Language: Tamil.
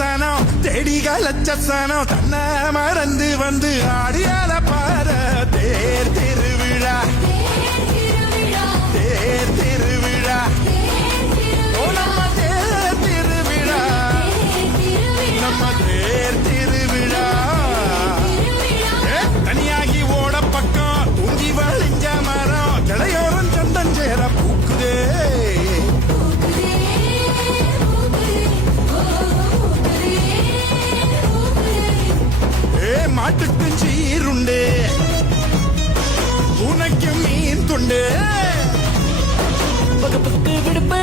சனம் தேடி கலச்ச சனம் தன்னை மறந்து வந்து ஆடியால பாரு தேர் திருவிழா தேர் திருவிழா ஓ நம்ம தேர் திருவிழா நம்ம தேர் திருவிழா தனியாகி ஓட பக்கம் தூங்கி வழிஞ்ச மரம் கிளையோரம் சந்தன் சேர பூக்குதே மாட்டுக்கு சீருண்டு உனக்கு மீன் துண்டு பக்கு விடுப்பு